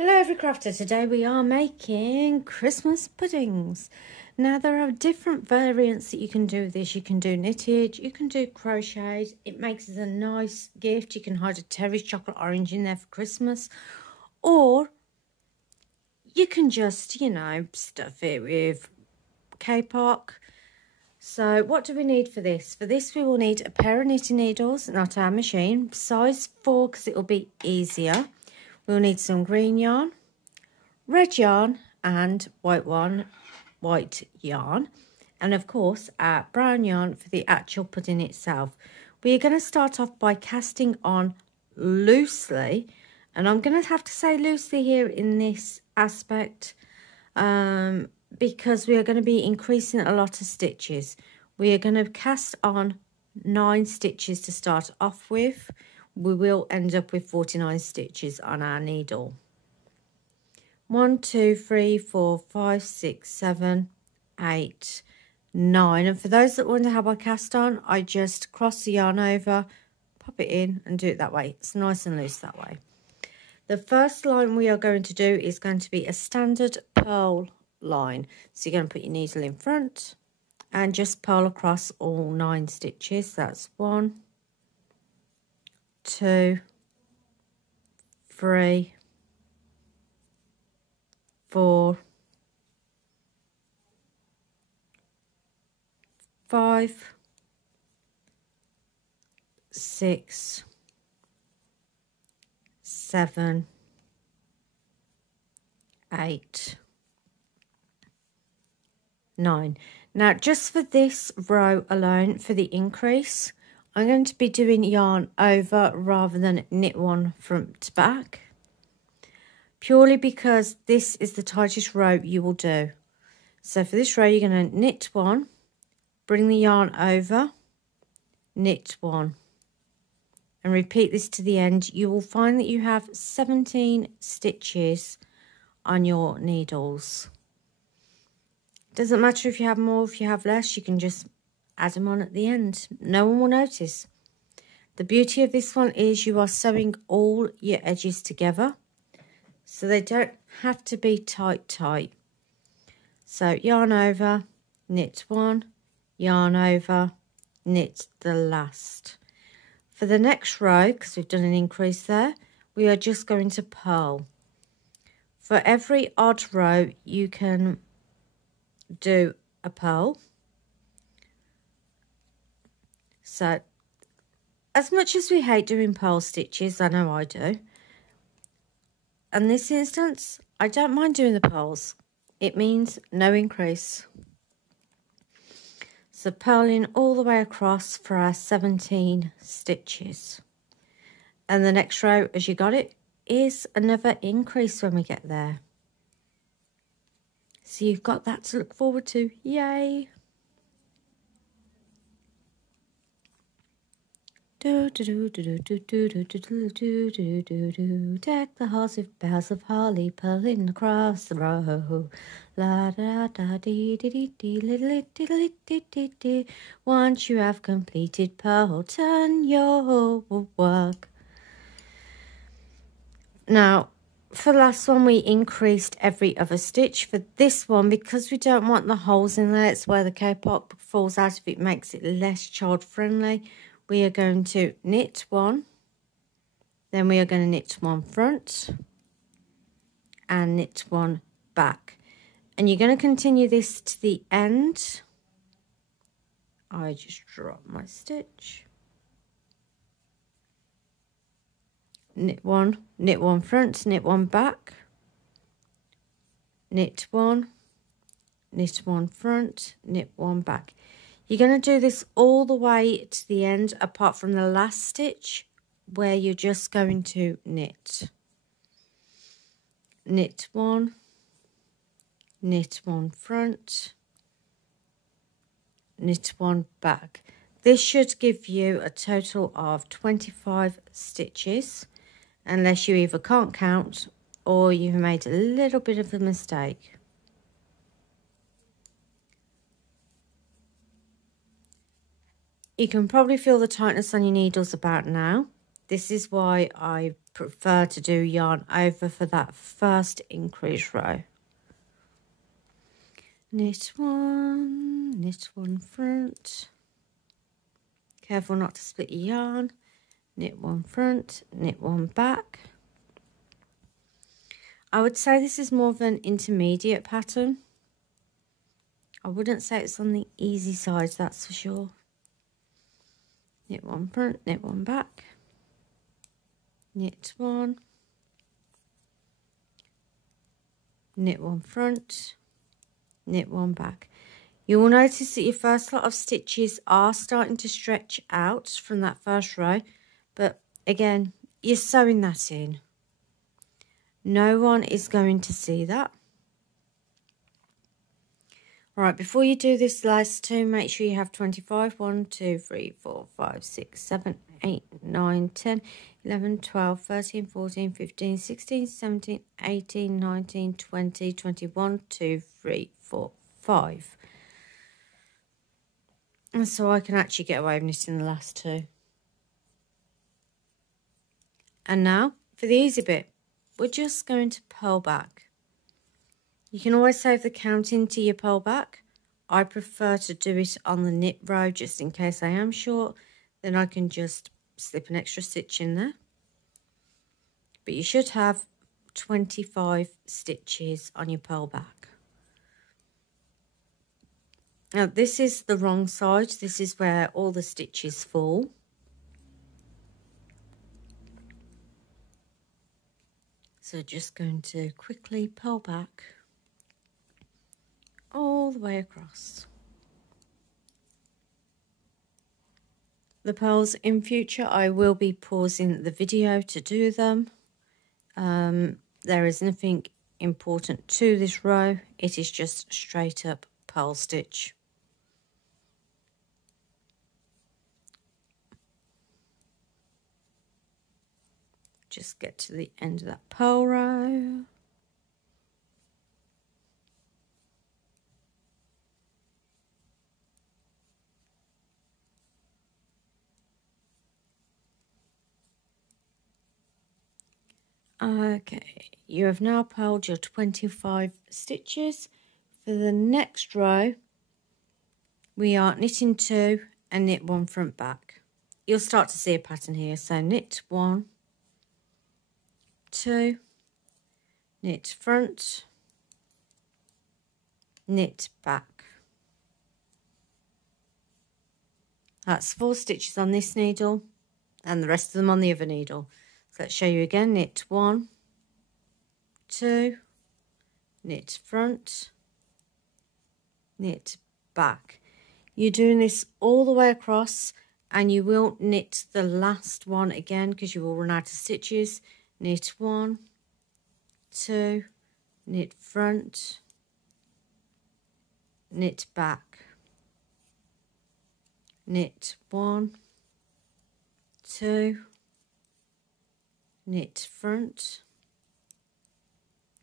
Hello every crafter, today we are making Christmas puddings. Now there are different variants that you can do with this. You can do knitted, you can do crocheted. It makes it a nice gift. You can hide a Terry's chocolate orange in there for Christmas. Or you can just, stuff it with K-Pop. So what do we need for this? For this we will need a pair of knitting needles, not our machine, size 4 because it will be easier. We'll need some green yarn, red yarn and white yarn, and of course our brown yarn for the actual pudding itself. We are going to start off by casting on loosely, and I'm going to have to say loosely here in this aspect because we are going to be increasing a lot of stitches. We are going to cast on 9 stitches to start off with. We will end up with 49 stitches on our needle. 1, 2, 3, 4, 5, 6, 7, 8, 9. And for those that wonder how I cast on, I just cross the yarn over, pop it in and do it that way. It's nice and loose that way. The first line we are going to do is going to be a standard purl line. So you're going to put your needle in front and just purl across all 9 stitches. That's 1, 2, 3, 4, 5, 6, 7, 8, 9. Now just for this row alone, for the increase, I'm going to be doing yarn over rather than knit one front to back, purely because this is the tightest row you will do. So for this row, you're going to knit one, bring the yarn over, knit one, and repeat this to the end. You will find that you have 17 stitches on your needles. Doesn't matter if you have more, if you have less, you can just add them on at the end. No one will notice. The beauty of this one is you are sewing all your edges together, so they don't have to be tight. So yarn over, knit one, yarn over, knit the last. For the next row, because we've done an increase there, we are just going to purl. For every odd row, you can do a purl. So as much as we hate doing purl stitches, I know I do, in this instance, I don't mind doing the purls. It means no increase. So purling all the way across for our 17 stitches. And the next row, as you got it, is another increase when we get there. So you've got that to look forward to. Yay! Deck the halls with boughs of holly, pulling across the row. La da da dee dee dee dee dee. Once you have completed purl, turn your work. Now, for the last one, we increased every other stitch. For this one, because we don't want the holes in there, it's where the K-pop falls out if it makes it less child friendly. We are going to knit one, then we are going to knit one front and knit one back. And you're going to continue this to the end. I just dropped my stitch. Knit one front, knit one back, knit one front, knit one back. You're going to do this all the way to the end, apart from the last stitch where you're just going to knit. Knit one front, knit one back. This should give you a total of 25 stitches, unless you either can't count or you've made a little bit of a mistake. You can probably feel the tightness on your needles about now. This is why I prefer to do yarn over for that first increase row. Knit one front. Careful not to split your yarn. Knit one front, knit one back. I would say this is more of an intermediate pattern. I wouldn't say it's on the easy side, that's for sure. Knit one front, knit one back. Knit one. Knit one front, knit one back. You will notice that your first lot of stitches are starting to stretch out from that first row, but again, you're sewing that in. No one is going to see that. Right, before you do this last two, make sure you have 25. 1, 2, 3, 4, 5, 6, 7, 8, 9, 10, 11, 12, 13, 14, 15, 16, 17, 18, 19, 20, 21, 2, 3, 4, 5. And so I can actually get away with knitting the last two. And now, for the easy bit, we're just going to purl back. You can always save the counting to your purl back. I prefer to do it on the knit row just in case I am short. Then I can just slip an extra stitch in there. But you should have 25 stitches on your purl back. Now this is the wrong side. This is where all the stitches fall. So just going to quickly purl back all the way across. The purls in future, I will be pausing the video to do them. There is nothing important to this row. It is just straight up purl stitch. Just get to the end of that purl row. Okay, you have now purled your 25 stitches. For the next row, we are knitting 2 and knit 1 front back. You'll start to see a pattern here. So knit 1, 2, knit front, knit back. That's 4 stitches on this needle and the rest of them on the other needle. So let's show you again. Knit 1, 2, knit front, knit back. You're doing this all the way across, and you will knit the last one again because you will run out of stitches. Knit 1, 2, knit front, knit back, knit 1, 2, knit front,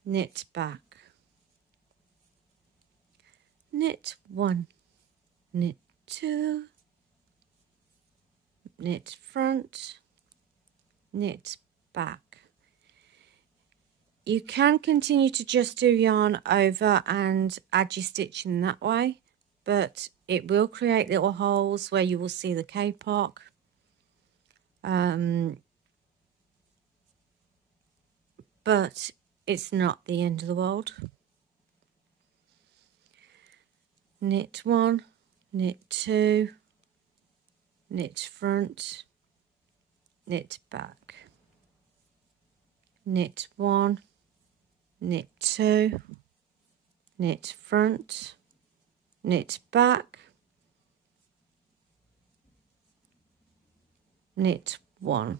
knit back, knit 1, knit 2, knit front, knit back. You can continue to just do yarn over and add your stitching that way, but it will create little holes where you will see the capoc. But it's not the end of the world. Knit 1, knit 2, knit front, knit back, knit 1, knit 2, knit front, knit back, knit 1.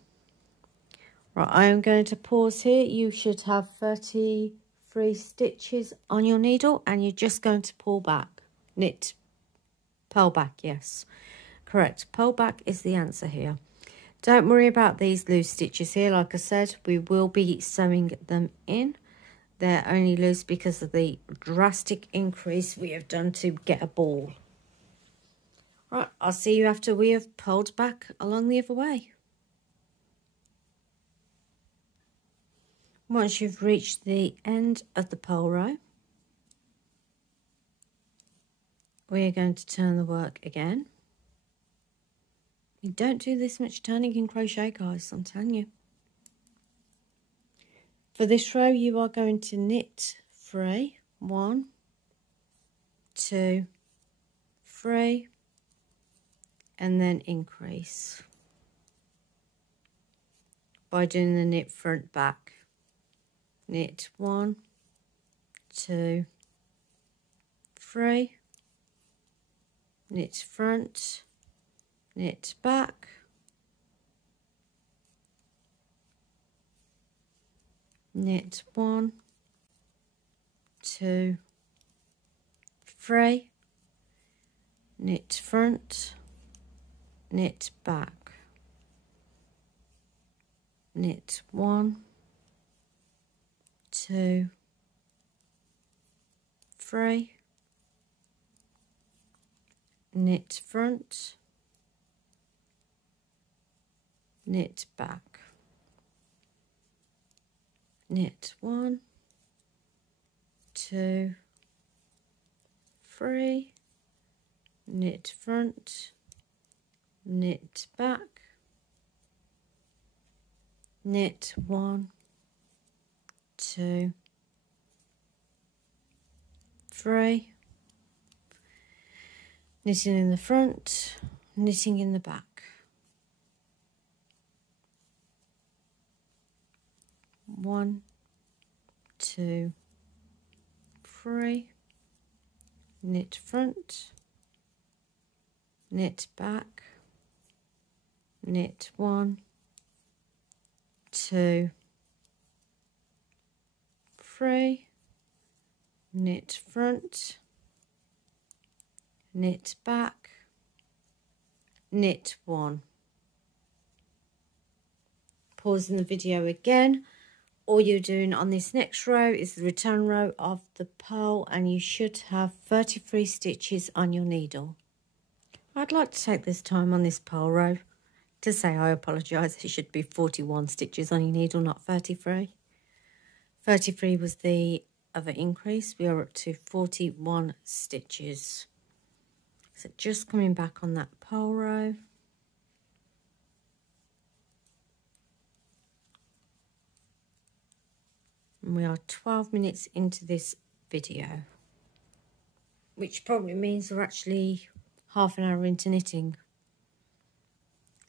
Right, I am going to pause here. You should have 33 stitches on your needle, and you're just going to pull back. Knit, purl back, yes. Correct, purl back is the answer here. Don't worry about these loose stitches here. Like I said, we will be sewing them in. They're only loose because of the drastic increase we have done to get a ball. Right, I'll see you after we have pulled back along the other way. Once you've reached the end of the purl row, we're going to turn the work again. You don't do this much turning in crochet, guys, I'm telling you. For this row, you are going to knit 3, 1, 2, 3, and then increase by doing the knit front back. Knit 1, 2, 3, knit front, knit back, knit 1, 2, 3, knit front, knit back, knit 1, 2, 3, knit front, knit back, knit 1, 2, 3, knit front, knit back, knit 1, 2, 3, knitting in the front, knitting in the back. 1, 2, 3, knit front, knit back, knit 1, 2, 3, knit front, knit back, knit 1. Pausing the video again. All you're doing on this next row is the return row of the purl, and you should have 33 stitches on your needle. I'd like to take this time on this purl row to say I apologise. It should be 41 stitches on your needle, not 33. 33 was the other increase. We are up to 41 stitches. So just coming back on that purl row. And we are 12 minutes into this video, which probably means we're actually half an hour into knitting.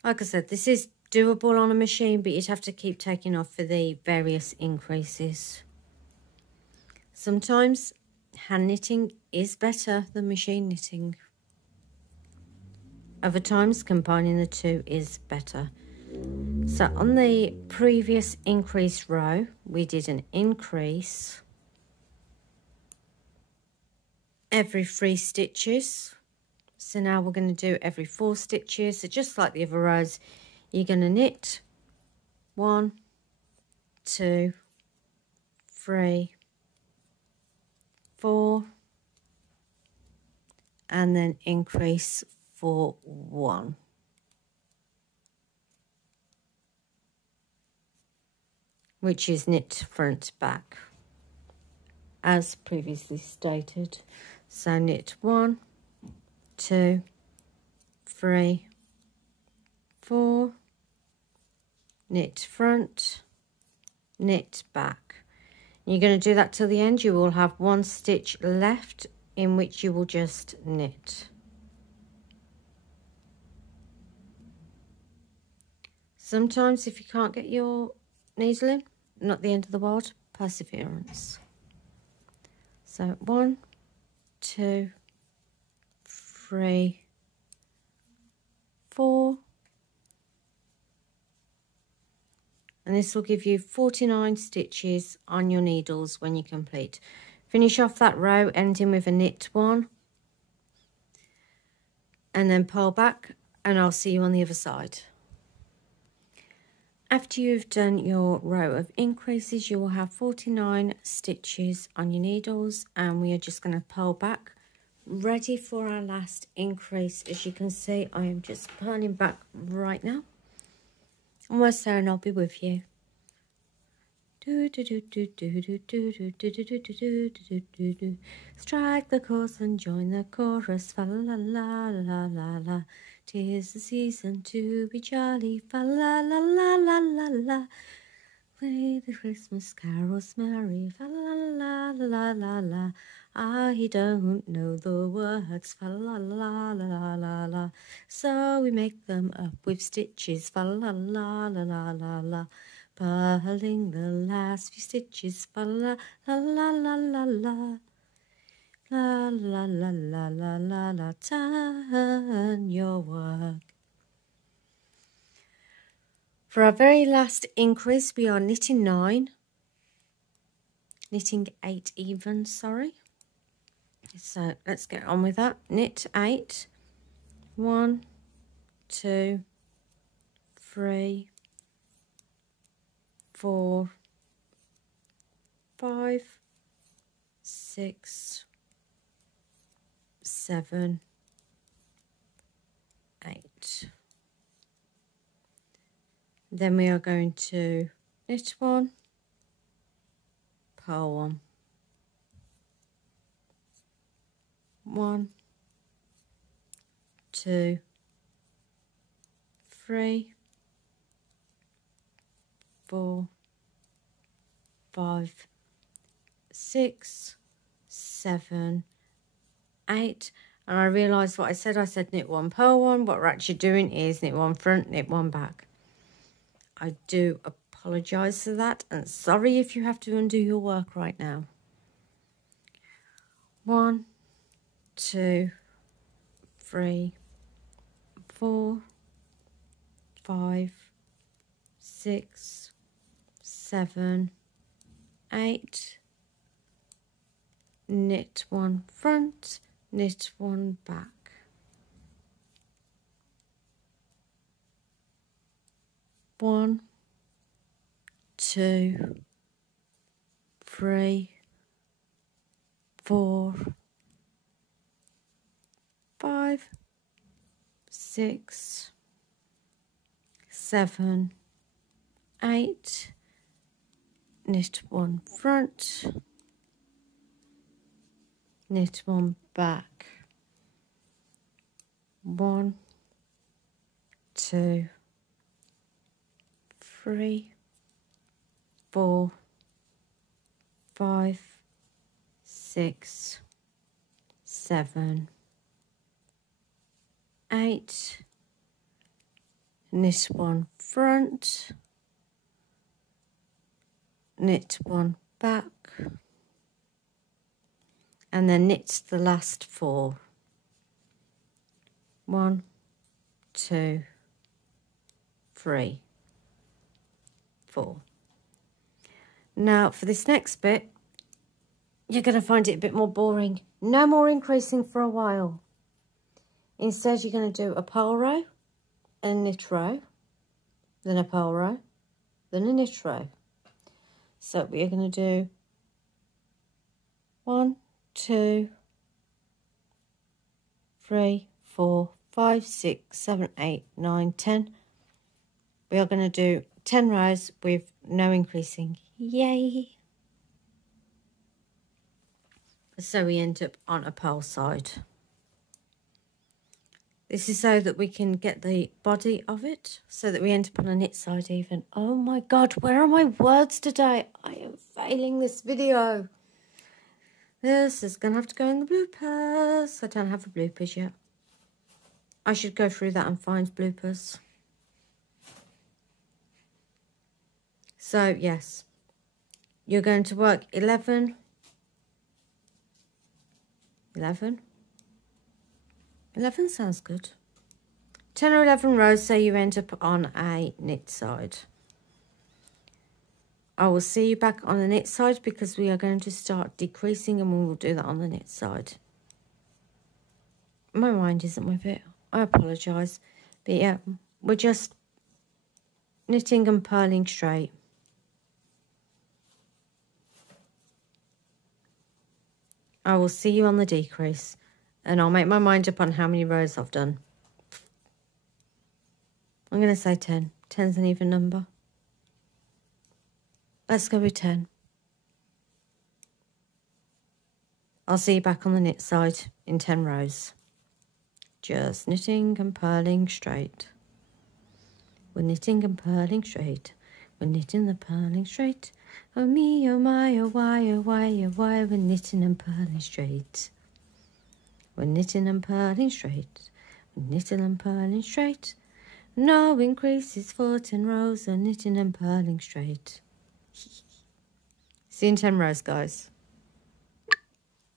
Like I said, this is doable on a machine, but you'd have to keep taking off for the various increases. Sometimes hand knitting is better than machine knitting. Other times combining the two is better. So on the previous increase row, we did an increase every 3 stitches. So now we're going to do every 4 stitches. So just like the other rows, you're going to knit 1, 2, 3, 4, and then increase for 1. Which is knit front back, as previously stated. So knit 1, 2, 3, 4, knit front, knit back. You're going to do that till the end. You will have 1 stitch left in which you will just knit. Sometimes if you can't get your needle in, not the end of the world, perseverance. So 1, 2, 3, 4, and this will give you 49 stitches on your needles when you complete. Finish off that row ending with a knit 1, and then purl back, and I'll see you on the other side. After you've done your row of increases, you will have 49 stitches on your needles, and we are just going to purl back, ready for our last increase. As you can see, I am just purling back right now. Almost there, and I'll be with you. Strike the course and join the chorus. Fa la la la la la. 'Tis the season to be jolly. Fa la la la la la la. Play the Christmas carols merry. Fa la la la la la la. I don't know the words. Fa la la la la la la. So we make them up with stitches. Fa la la la la la la. Purling the last few stitches. Fa la la la la la la. La la la la la la la. Turn your work. For our very last increase, we are knitting 9. Knitting 8 even, sorry. So let's get on with that. Knit 8. 1, 2, 3, 4, 5, 6, 7, 8. Then we are going to knit 1, purl 1. 1, 2, 3, 4, 5, 6, 7, 8. And I realised what I said knit 1, purl 1. What we're actually doing is knit 1 front, knit 1 back. I do apologise for that, and sorry if you have to undo your work right now. 1, 2, 3, 4, 5, 6, 7, 8. Knit 1 front, knit 1 back. 1, 2, 3, 4, 5, 6, 7, 8. Knit 1 front, knit 1 back. 1, 2, 3, 4, 5, 6, 7, 8. Knit 1 front, knit 1 back, and then knit the last 4. 1, 2, 3, 4. Now for this next bit, you're going to find it a bit more boring. No more increasing for a while. Instead, you're going to do a purl row, a knit row, then a purl row, then a knit row. So we are going to do 1, 2, 3, 4, 5, 6, 7, 8, 9, 10. We are going to do 10 rows with no increasing. Yay! So we end up on a purl side. This is so that we can get the body of it, so that we end up on a knit side even. Oh my God, where are my words today? I am failing this video. This is going to have to go in the bloopers. I don't have a bloopers yet. I should go through that and find bloopers. So, yes. You're going to work 11. 11 sounds good. 10 or 11 rows, so you end up on a knit side. I will see you back on the knit side because we are going to start decreasing, and we will do that on the knit side. My mind isn't with it. I apologise. But yeah, we're just knitting and purling straight. I will see you on the decrease, and I'll make my mind up on how many rows I've done. I'm going to say 10. 10's an even number. Let's go with 10. I'll see you back on the knit side in 10 rows. Just knitting and purling straight. We're knitting and purling straight. We're knitting the purling straight. Oh me, oh my, oh why, oh why, oh why. We're knitting and purling straight. We're knitting and purling straight. We're knitting and purling straight. No increases for 10 rows. We're knitting and purling straight. See you in 10 rows, guys.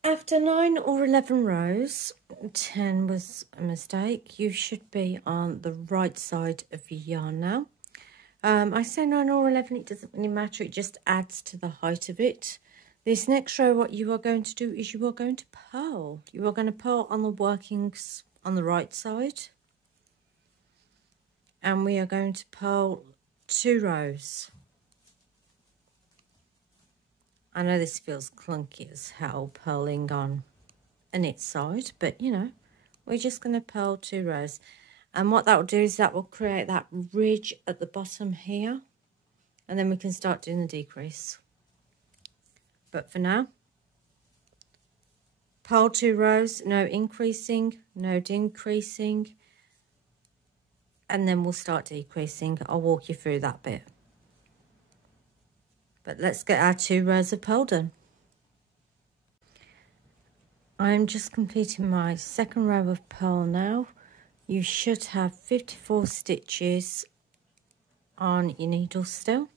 After 9 or 11 rows, 10 was a mistake. You should be on the right side of your yarn now. I say 9 or 11, it doesn't really matter. It just adds to the height of it. This next row, what you are going to do is you are going to purl. You are going to purl on the workings on the right side. And we are going to purl 2 rows. I know this feels clunky as hell, purling on a knit side, but you know, we're just going to purl 2 rows. And what that will do is that will create that ridge at the bottom here. And then we can start doing the decrease. But for now, purl 2 rows, no increasing, no decreasing. And then we'll start decreasing. I'll walk you through that bit. But let's get our 2 rows of purl done. I'm just completing my second row of purl now. You should have 54 stitches on your needle still.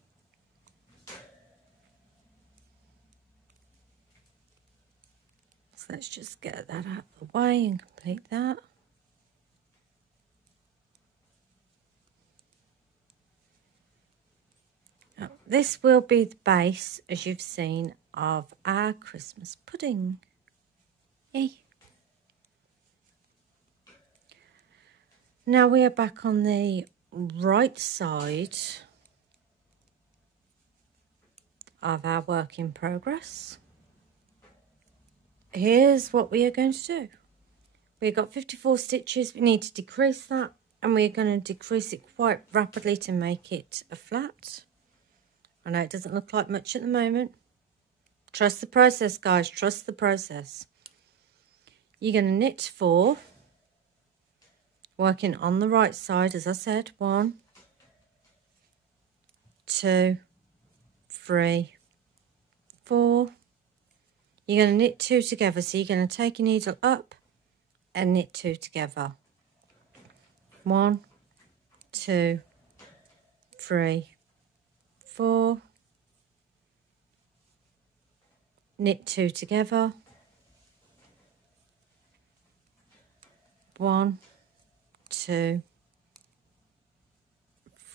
So let's just get that out of the way and complete that. Now, this will be the base, as you've seen, of our Christmas pudding. Yay! Now we are back on the right side of our work in progress. Here's what we are going to do. We've got 54 stitches. We need to decrease that, and we're going to decrease it quite rapidly to make it a flat. I know it doesn't look like much at the moment. Trust the process, guys. Trust the process. You're going to knit 4. Working on the right side, as I said. 1, 2, 3, 4. You're going to knit 2 together. So you're going to take your needle up and knit 2 together. 1, 2, 3, 4. Knit 2 together. 1, 2,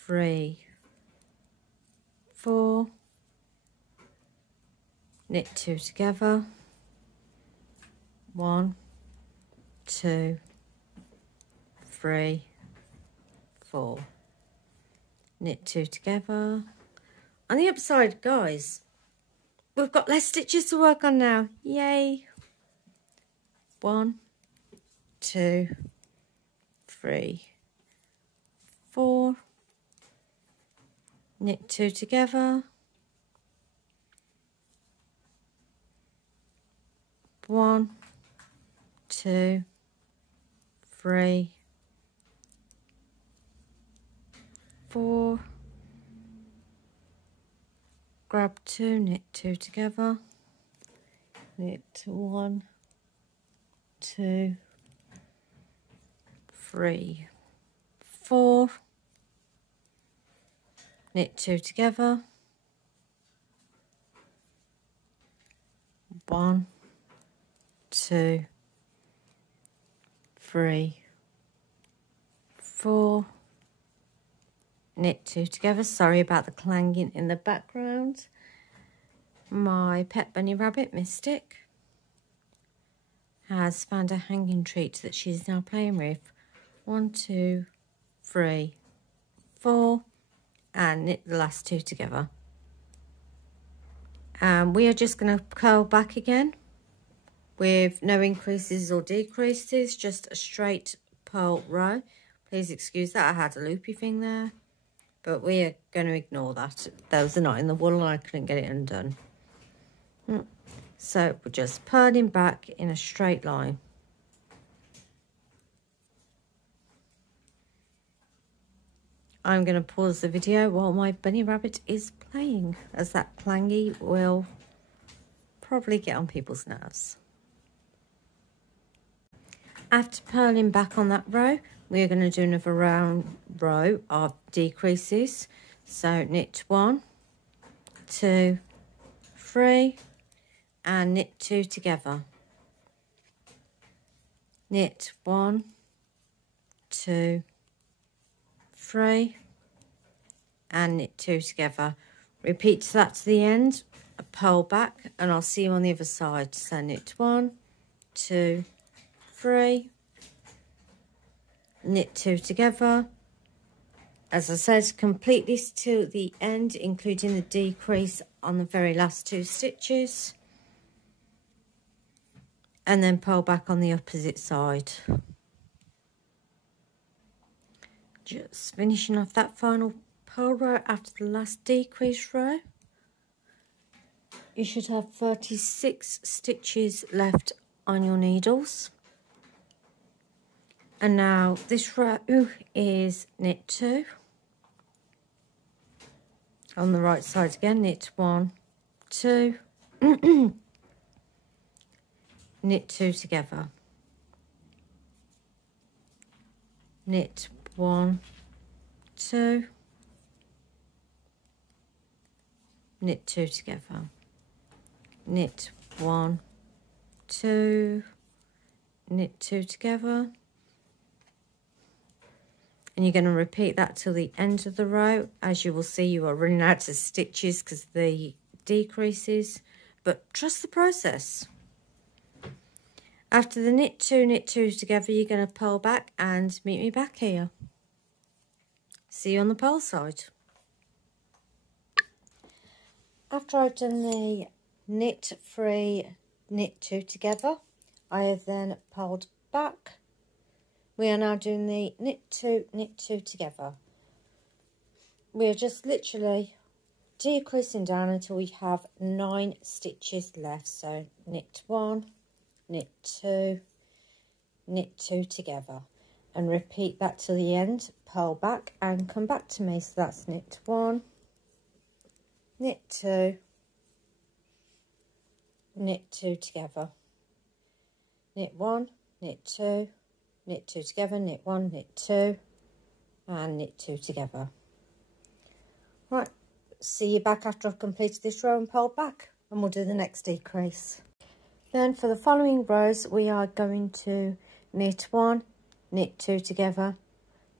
3, 4. Knit 2 together. 1, 2, 3, 4. Knit 2 together. On the upside, guys, we've got less stitches to work on now. Yay! 1, 2, 3, 4. Knit 2 together. 1, 2, 3, 4. Grab 2, knit 2 together. Knit 1, 2, 3, 4. Knit 2 together. 1, 2, 3, 4. Knit 2 together. Sorry about the clanging in the background. My pet bunny rabbit, Mystic, has found a hanging treat that she's now playing with. 1, 2, 3, 4, and knit the last 2 together. And we are just going to curl back again with no increases or decreases, just a straight purl row. Please excuse that, I had a loopy thing there. but we are going to ignore that. Those are not in the wool and I couldn't get it undone. So we're just purling back in a straight line. I'm going to pause the video while my bunny rabbit is playing, as that clangy will probably get on people's nerves. After purling back on that row, we're going to do another row of decreases. So knit 1, 2, 3, and knit 2 together. Knit 1, 2, 3, and knit 2 together. Repeat that to the end, purl back, and I'll see you on the other side. So knit 1, 2, 3, knit 2 together. As I said, complete this to the end, including the decrease on the very last 2 stitches, and then purl back on the opposite side. Just finishing off that final purl row after the last decrease row. You should have 36 stitches left on your needles. And now this row is knit 2. On the right side again, knit 1, 2, knit 2 together. Knit 1, 2, knit 2 together. Knit 1, 2, knit 2 together. And you're going to repeat that till the end of the row. As you will see, you are running out of stitches because of the decreases, but trust the process. After the knit 2 together, you're going to purl back and meet me back here. See you on the purl side. After I've done the knit 3, knit 2 together, I have then purled back. We are now doing the knit 2 together. We are just literally decreasing down until we have 9 stitches left. So knit 1, knit 2, knit 2 together, and repeat that to the end. Purl back and come back to me. So that's knit 1, knit 2, knit 2 together, knit 1, knit 2, knit 2 together, knit 1, knit 2, and knit 2 together. Right, see you back after I've completed this row and purled back, and we'll do the next decrease. Then for the following rows, we are going to knit 1, knit 2 together,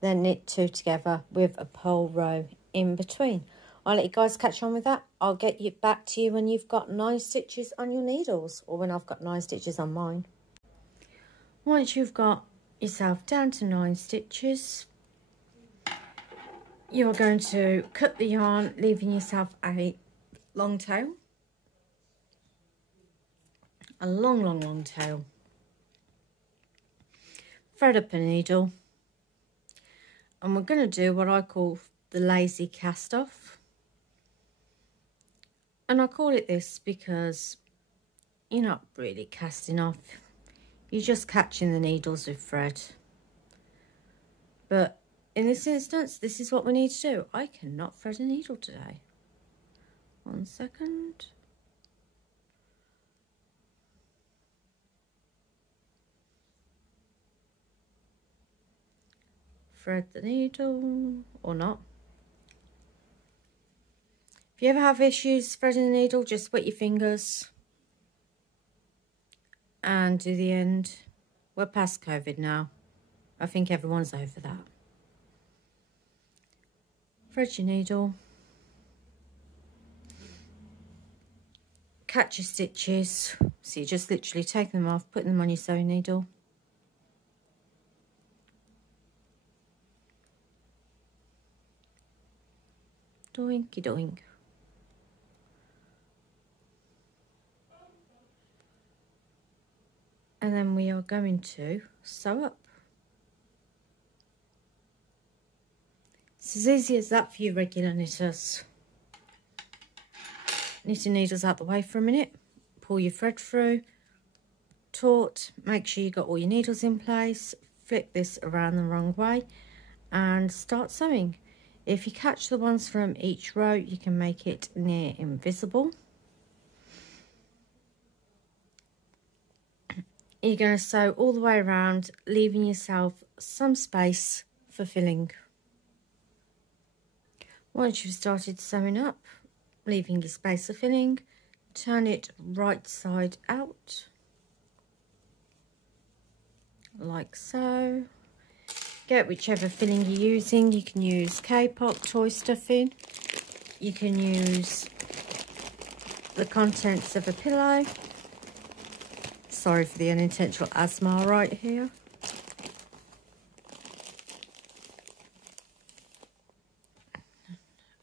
then knit 2 together with a purl row in between. I'll let you guys catch on with that. I'll get you back to you when you've got 9 stitches on your needles, or when I've got 9 stitches on mine. Once you've got yourself down to 9 stitches, you are going to cut the yarn, leaving yourself a long tail, a long tail. Thread up a needle, and we're going to do what I call the lazy cast off. And I call it this because you're not really casting off, you're just catching the needles with thread. But in this instance, this is what we need to do. I cannot thread a needle today. 1 second. Thread the needle, or not. If you ever have issues threading the needle, just wet your fingers and do the end. We're past COVID now. I think everyone's over that. Thread your needle. Catch your stitches. So you just literally take them off, put them on your sewing needle. Doinky doink. And then we are going to sew up. It's as easy as that for you regular knitters. Knitting needles out the way for a minute. Pull your thread through. Taut. Make sure you got all your needles in place. Flip this around the wrong way and start sewing. If you catch the ones from each row, you can make it near invisible. You're going to sew all the way around, leaving yourself some space for filling. Once you've started sewing up, leaving your space for filling, turn it right side out, like so. Get whichever filling you're using. You can use K-pop toy stuffing. You can use the contents of a pillow. Sorry for the unintentional ASMR right here.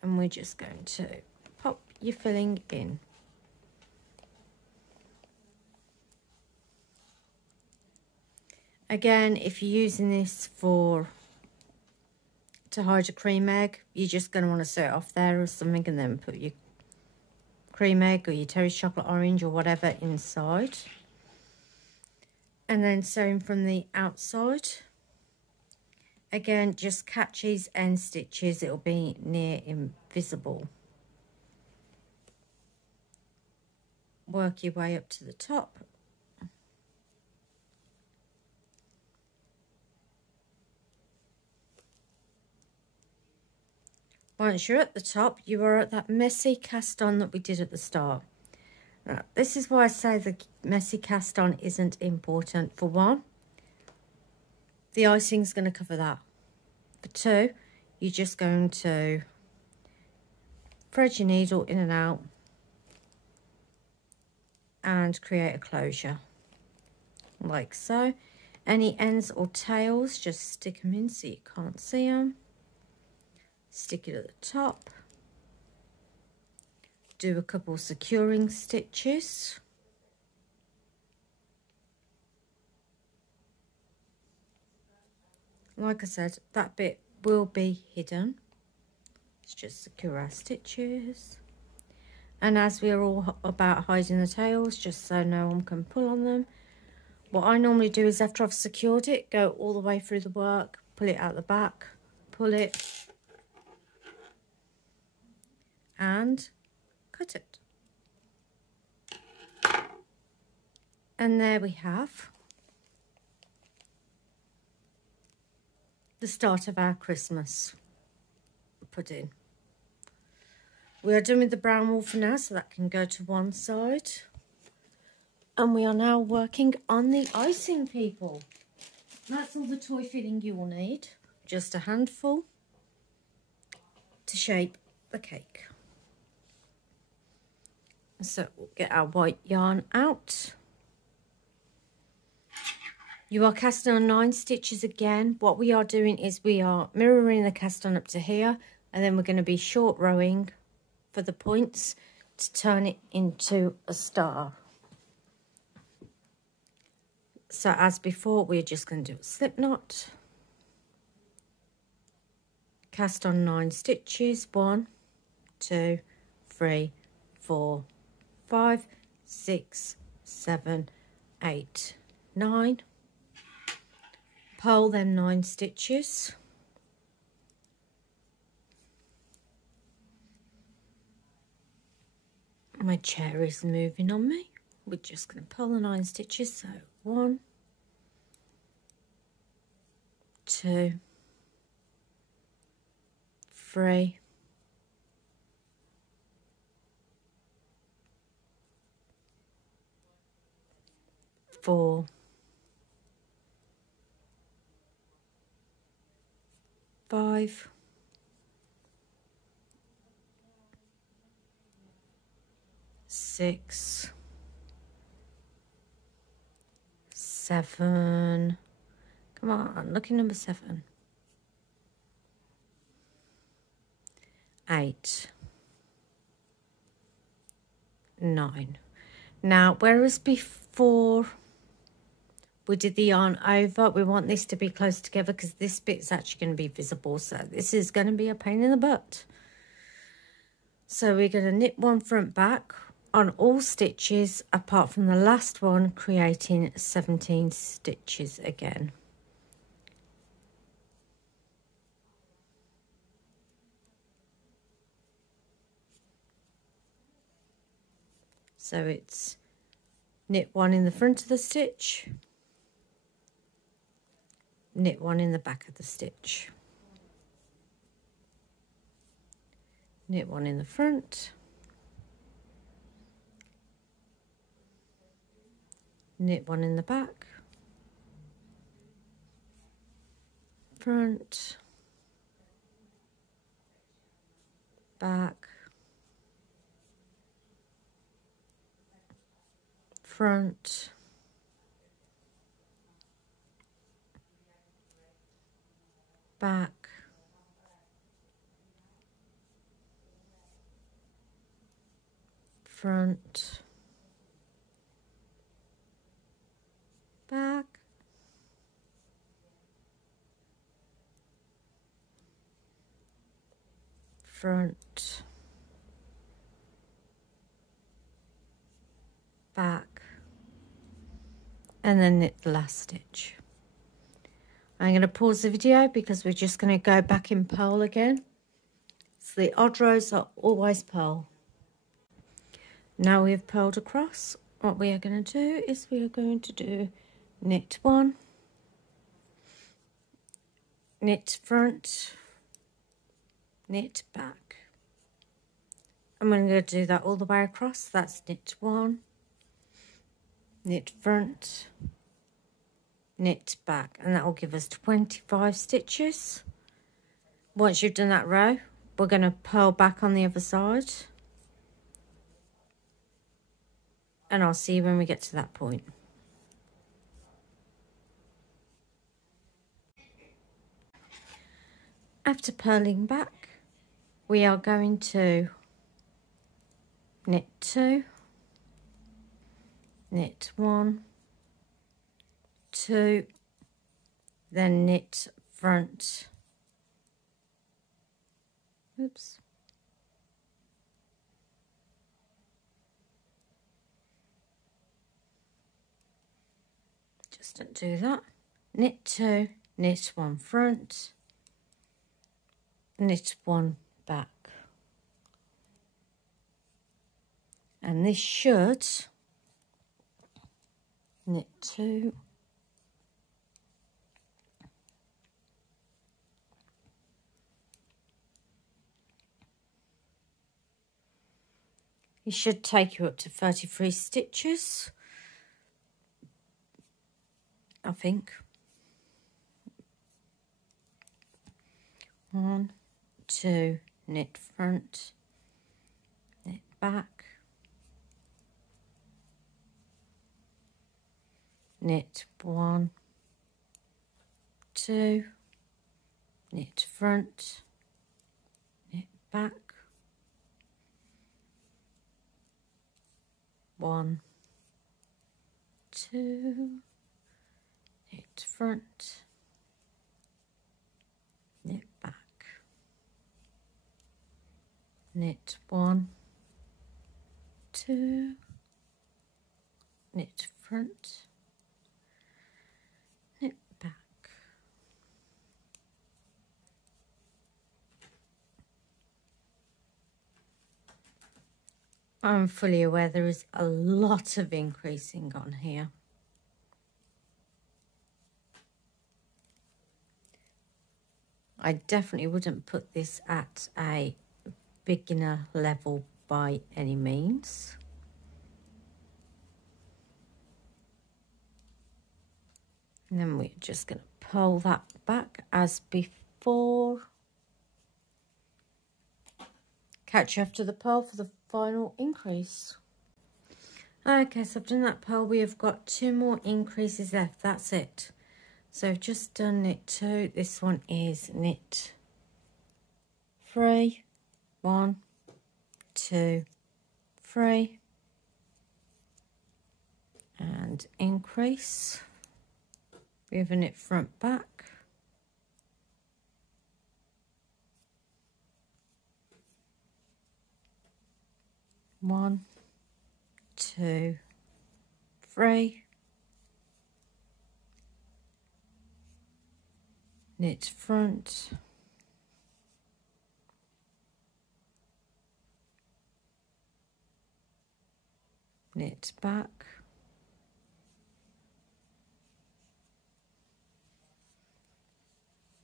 And we're just going to pop your filling in. Again, if you're using this to hide a cream egg, you're just going to want to sew it off there or something and then put your cream egg or your Terry's chocolate orange or whatever inside. And then sewing from the outside. Again, just catch these end stitches, it'll be near invisible. Work your way up to the top. Once you're at the top, you are at that messy cast on that we did at the start. Now, this is why I say the messy cast on isn't important. For one, the icing's going to cover that. For two, you're just going to thread your needle in and out and create a closure, like so. Any ends or tails, just stick them in so you can't see them. Stick it at the top. Do a couple securing stitches. Like I said, that bit will be hidden. Let's just secure our stitches. And as we're all about hiding the tails, just so no one can pull on them, what I normally do is after I've secured it, go all the way through the work, pull it out the back, pull it, and cut it. And there we have the start of our Christmas pudding. We are done with the brown wool for now, so that can go to one side. And we are now working on the icing, people. That's all the toy filling you will need. Just a handful to shape the cake. So we'll get our white yarn out. You are casting on 9 stitches again. What we are doing is we are mirroring the cast on up to here, and then we're going to be short rowing for the points to turn it into a star. So as before, we're just going to do a slip knot. Cast on 9 stitches. 1, 2, 3, 4, 5, 6, 7, 8, 9. Pole them 9 stitches. My chair is moving on me. We're just going to pull the 9 stitches. So 1, 2, 3, 4, 5, 6, 7. Come on, look at number 7. 8, 9. Now, whereas before we did the yarn over. We want this to be close together because this bit's actually going to be visible. So this is going to be a pain in the butt. So we're going to knit one front back on all stitches apart from the last one, creating 17 stitches again. So it's knit one in the front of the stitch, knit one in the back of the stitch, knit one in the front, knit one in the back, front, back, front, back, front, back, front, back, and then knit the last stitch. I'm going to pause the video because we're just going to go back in purl again. So the odd rows are always purl. Now we've purled across, what we are going to do is we are going to do knit one, knit front, knit back. I'm going to do that all the way across. That's knit one, knit front, knit back, and that will give us 25 stitches. Once you've done that row, we're going to purl back on the other side, and I'll see you when we get to that point. After purling back, we are going to knit two, knit one, two, then knit front, oops, just don't do that, knit two, knit one front, knit one back, and this should knit two, it should take you up to 33 stitches, I think. 1, 2, knit front, knit back, knit 1, 2, knit front, knit back, 1, 2, knit front, knit back, knit 1, 2, knit front, knit back. I'm fully aware there is a lot of increasing on here. I definitely wouldn't put this at a beginner level by any means. And then we're just going to pull that back as before. Catch you after the purl for the final increase. Okay, so I've done that purl. We have got 2 more increases left. That's it. So I've just done knit 2. This one is knit 3, 1, 2, 3, and increase. with a knit front back. One, two, three. Knit front. Knit back.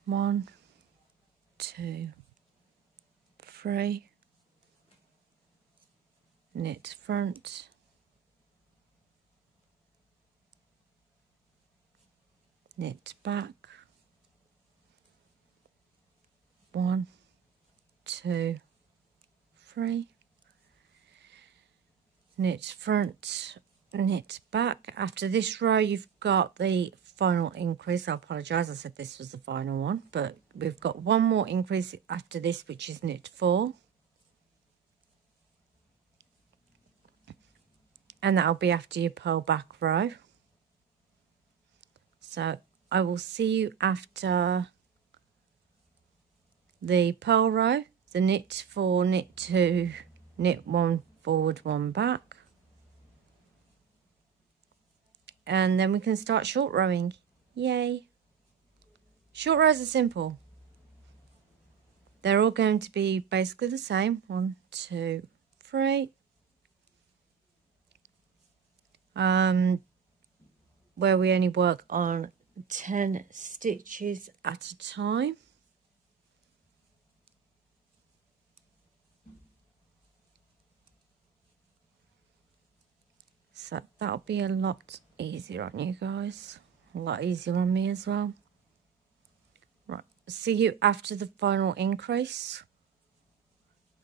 One, two, three. Knit front. Knit back. One, two, three. Knit front, knit back. After this row, you've got the final increase. I apologise, I said this was the final one, but we've got one more increase after this, which is knit 4. And that'll be after your purl back row. So I will see you after the purl row, the knit 4, knit 2, knit 1 forward, 1 back. And then we can start short rowing. Yay! Short rows are simple. They're all going to be basically the same. 1, 2, 3. Where we only work on 10 stitches at a time. So that'll be a lot easier on you guys. A lot easier on me as well. Right, see you after the final increase.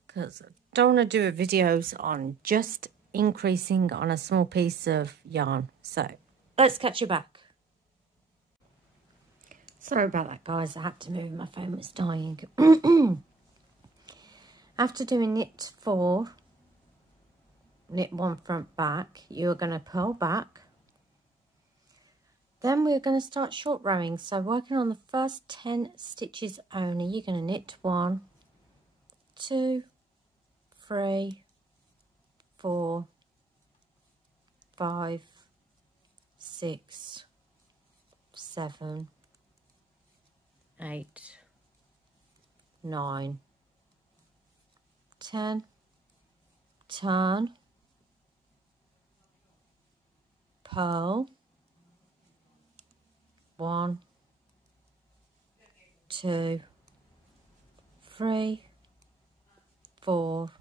Because I don't want to do videos on just increasing on a small piece of yarn. So let's catch you back. Sorry about that, guys. I had to move. My phone was dying. After doing knit 4, knit 1 front back, you're going to purl back. Then we're going to start short rowing. So working on the first 10 stitches only, you're going to knit 1, 2, 3, 4, 5, 6, 7, 8, 9, 10. Turn, purl, 1, 2, 3, 4,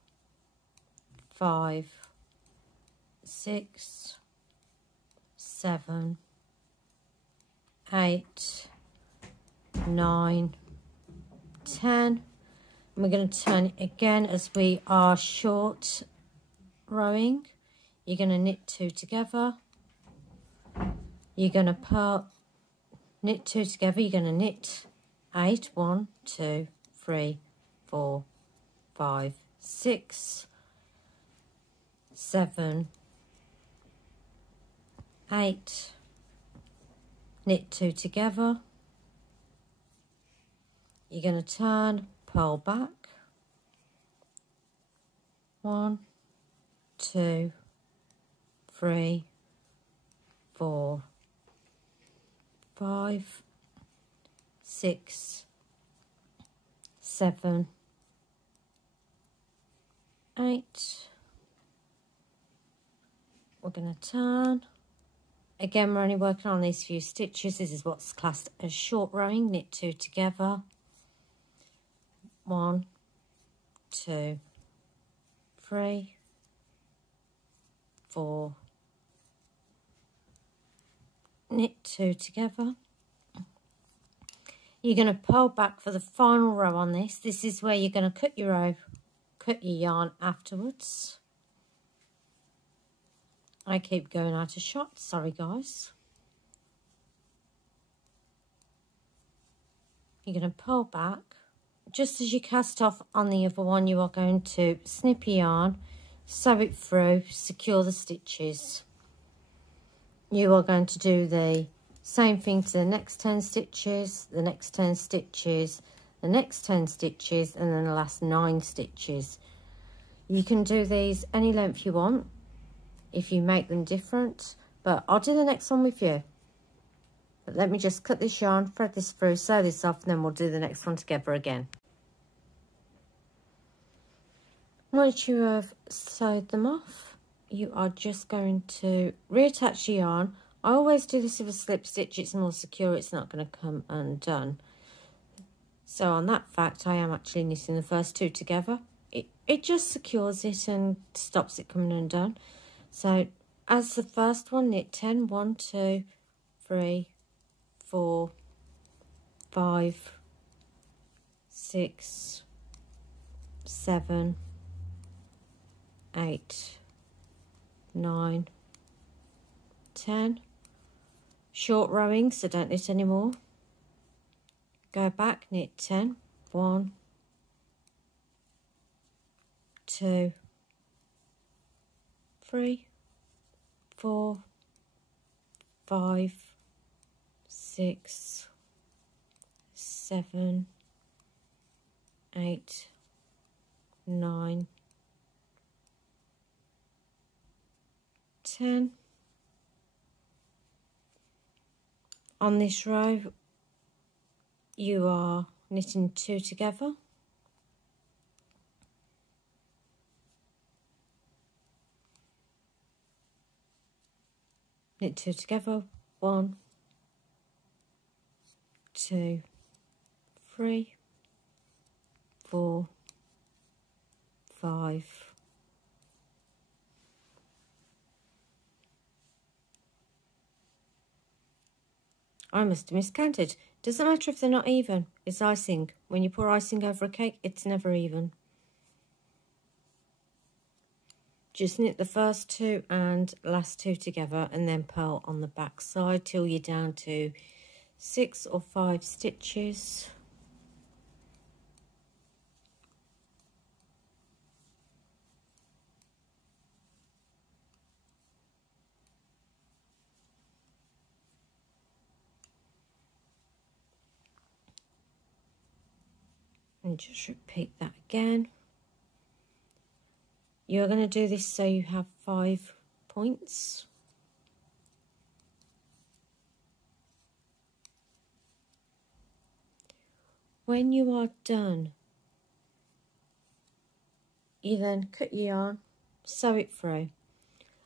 5, 6, 7, 8, 9, 10. And we're going to turn it again as we are short rowing. You're going to knit 2 together. You're going to purl, knit 2 together. You're going to knit 8, 1, 2, 3, 4, 5, 6, 7, 8, knit 2 together. You're going to turn, purl back. 1, 2, 3, 4, 5, 6, 7, 8. We're going to turn. Again, we're only working on these few stitches. This is what's classed as short rowing. Knit 2 together. 1, 2, 3, 4. Knit 2 together. You're going to purl back for the final row on this. This is where you're going to cut your yarn afterwards. I keep going out of shot. Sorry, guys. You're going to purl back. Just as you cast off on the other one, you are going to snip your yarn, sew it through, secure the stitches. You are going to do the Same thing to the next 10 stitches, the next 10 stitches, the next 10 stitches, and then the last 9 stitches. You can do these any length you want if you make them different, but I'll do the next one with you. But let me just cut this yarn, thread this through, sew this off, and then we'll do the next one together again. Once you have sewed them off, you are just going to reattach the yarn. I always do this with a slip stitch, it's more secure, it's not going to come undone. So on that fact, I am actually knitting the first 2 together. It just secures it and stops it coming undone. So as the first one, knit 10, 1, 2, 3, 4, 5, 6, 7, 8, 9, 10. Short rowing, so don't knit anymore. Go back, knit 10, 1, 2, 3, 4, 5, 6, 7, 8, 9, 10. On this row, you are knitting 2 together. Knit 2 together, 1, 2, 3, 4, 5, 6. I must have miscounted. Doesn't matter if they're not even. It's icing. When you pour icing over a cake, it's never even. Just knit the first 2 and last 2 together and then purl on the back side till you're down to 6 or 5 stitches. And just repeat that again. You're going to do this so you have 5 points. When you are done, you then cut your yarn, sew it through.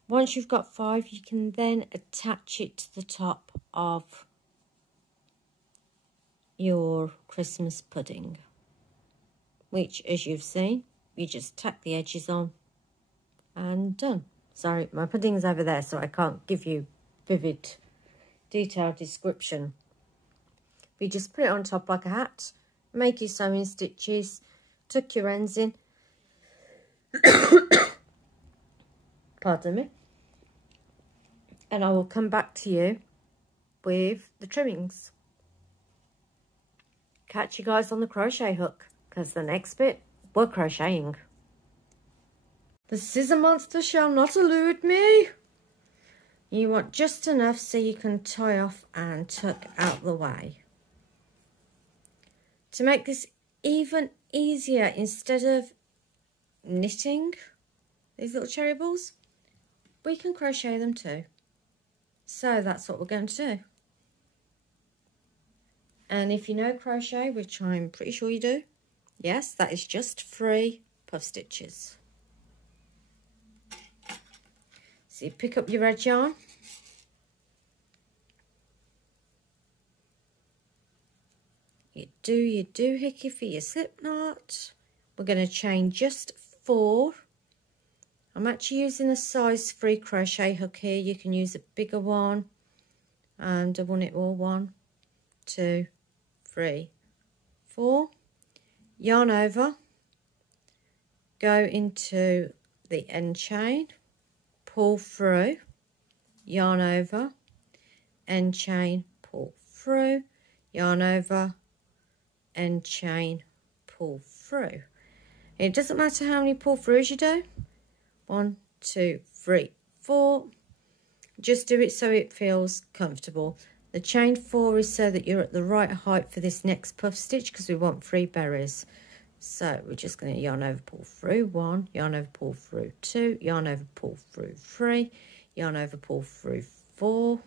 Once you've got 5, you can then attach it to the top of your Christmas pudding, which, as you've seen, you just tack the edges on and done. Sorry, my pudding's over there, so I can't give you vivid, detailed description. You just put it on top like a hat, make your sewing stitches, tuck your ends in. Pardon me. And I will come back to you with the trimmings. Catch you guys on the crochet hook, because the next bit, we're crocheting. The scissor monster shall not elude me. You want just enough so you can tie off and tuck out the way. To make this even easier, instead of knitting these little cherry balls, we can crochet them too. So that's what we're going to do. And if you know crochet, which I'm pretty sure you do, yes, that is just 3 puff stitches. So you pick up your red yarn, you do hickey for your slip knot. We're going to chain just 4. I'm actually using a size 3 crochet hook here. You can use a bigger one, and I want it all 1, 2, 3, 4. Yarn over, go into the end chain, pull through, yarn over, end chain, pull through, yarn over, end chain, pull through. It doesn't matter how many pull throughs you do. 1, 2, 3, 4. Just do it so it feels comfortable. The chain 4 is so that you're at the right height for this next puff stitch, because we want 3 berries. So we're just going to yarn over, pull through 1, yarn over, pull through 2, yarn over, pull through 3, yarn over, pull through 4,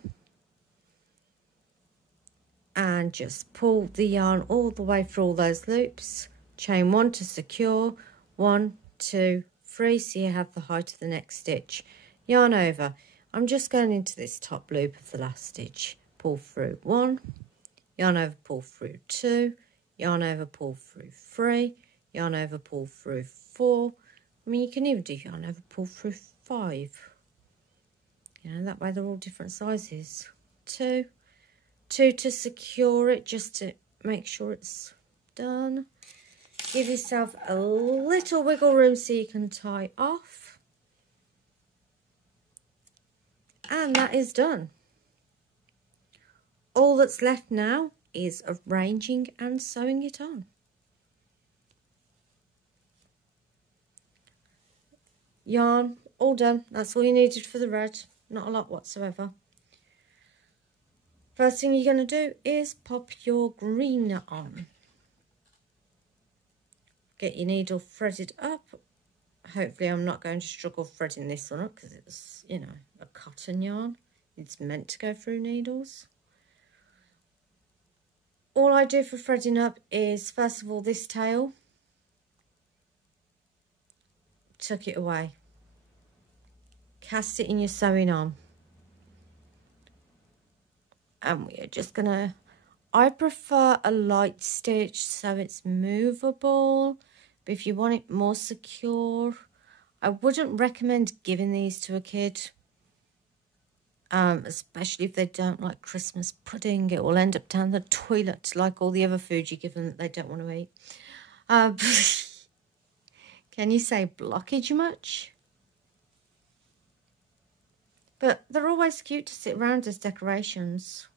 and just pull the yarn all the way through all those loops. Chain 1 to secure, 1, 2, 3, so you have the height of the next stitch. Yarn over. I'm just going into this top loop of the last stitch. Pull through 1, yarn over, pull through 2, yarn over, pull through 3, yarn over, pull through 4. I mean, you can even do yarn over, pull through 5. You know, that way they're all different sizes. 2 to secure it, just to make sure it's done. Give yourself a little wiggle room so you can tie off. And that is done. All that's left now is arranging and sewing it on. Yarn, all done. That's all you needed for the red. Not a lot whatsoever. First thing you're going to do is pop your green on. Get your needle threaded up. Hopefully I'm not going to struggle threading this one up because it's, you know, a cotton yarn. It's meant to go through needles. All I do for threading up is, first of all, this tail. Tuck it away. Cast it in your sewing on. And we're just going to, I prefer a light stitch so it's movable. But if you want it more secure, I wouldn't recommend giving these to a kid. Especially if they don't like Christmas pudding. It will end up down the toilet like all the other food you give them that they don't want to eat. Can you say blockage much? But they're always cute to sit around as decorations.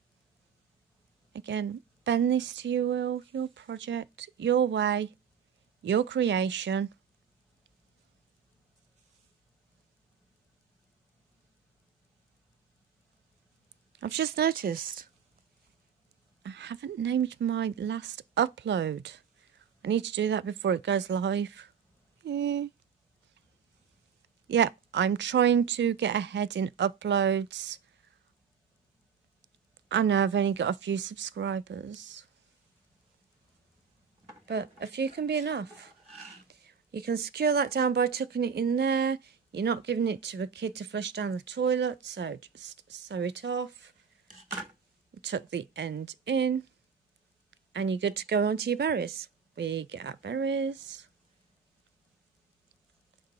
Again, bend this to your will, your project, your way, your creation. I've just noticed I haven't named my last upload. I need to do that before it goes live. Yeah, I'm trying to get ahead in uploads. I know I've only got a few subscribers, but a few can be enough. You can secure that down by tucking it in there. You're not giving it to a kid to flush down the toilet, so just sew it off. Tuck the end in, and you're good to go onto your berries. We get our berries.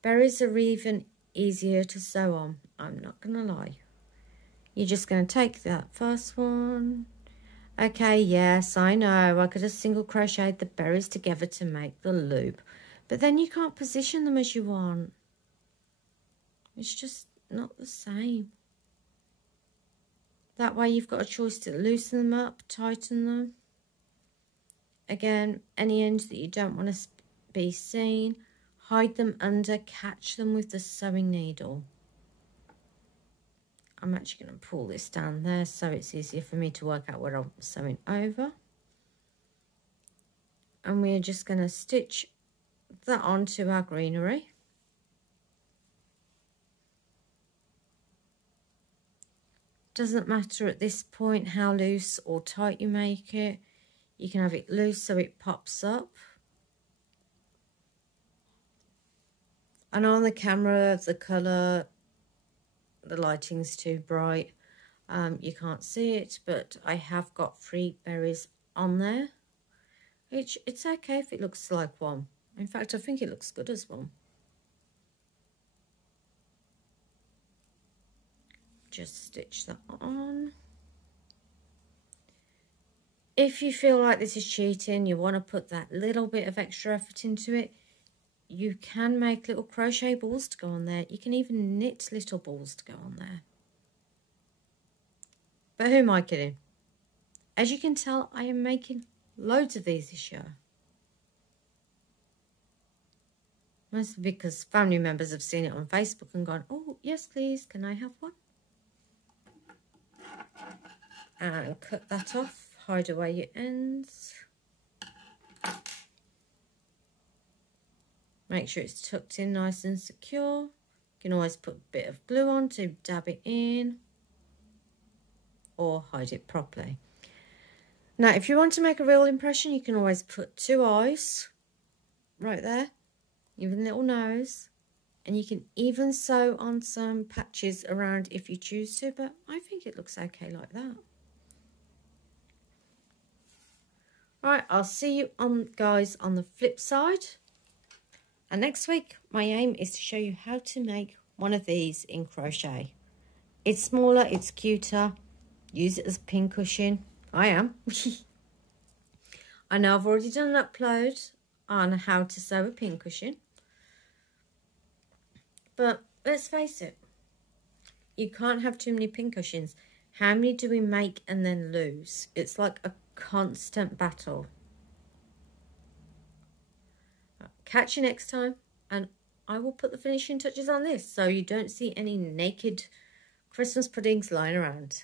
Berries are even easier to sew on, I'm not going to lie. You're just going to take that first one. Okay, yes, I know. I could have single crocheted the berries together to make the loop. But then you can't position them as you want. It's just not the same. That way you've got a choice to loosen them up, tighten them. Again, any ends that you don't want to be seen, hide them under, catch them with the sewing needle. I'm actually going to pull this down there so it's easier for me to work out what I'm sewing over. And we're just going to stitch that onto our greenery. Doesn't matter at this point how loose or tight you make it. You can have it loose so it pops up. I know on the camera the colour, the lighting's too bright. You can't see it, but I have got 3 berries on there. Which, it's okay if it looks like one. In fact, I think it looks good as one. Just stitch that on. If you feel like this is cheating, you want to put that little bit of extra effort into it, you can make little crochet balls to go on there. You can even knit little balls to go on there. But who am I kidding? As you can tell, I am making loads of these this year. Mostly because family members have seen it on Facebook and gone, oh, yes, please, can I have one? and cut that off. Hide away your ends. Make sure it's tucked in nice and secure. You can always put a bit of glue on to dab it in or hide it properly. Now, if you want to make a real impression, you can always put 2 eyes right there, even a little nose, and you can even sew on some patches around if you choose to, but I think it looks okay like that. Right, I'll see you guys on the flip side. And next week, my aim is to show you how to make one of these in crochet. It's smaller, it's cuter. Use it as a pincushion. I am. I know I've already done an upload on how to sew a pincushion. But let's face it, you can't have too many pincushions. How many do we make and then lose? It's like a constant battle. Catch you next time, and I will put the finishing touches on this so you don't see any naked Christmas puddings lying around.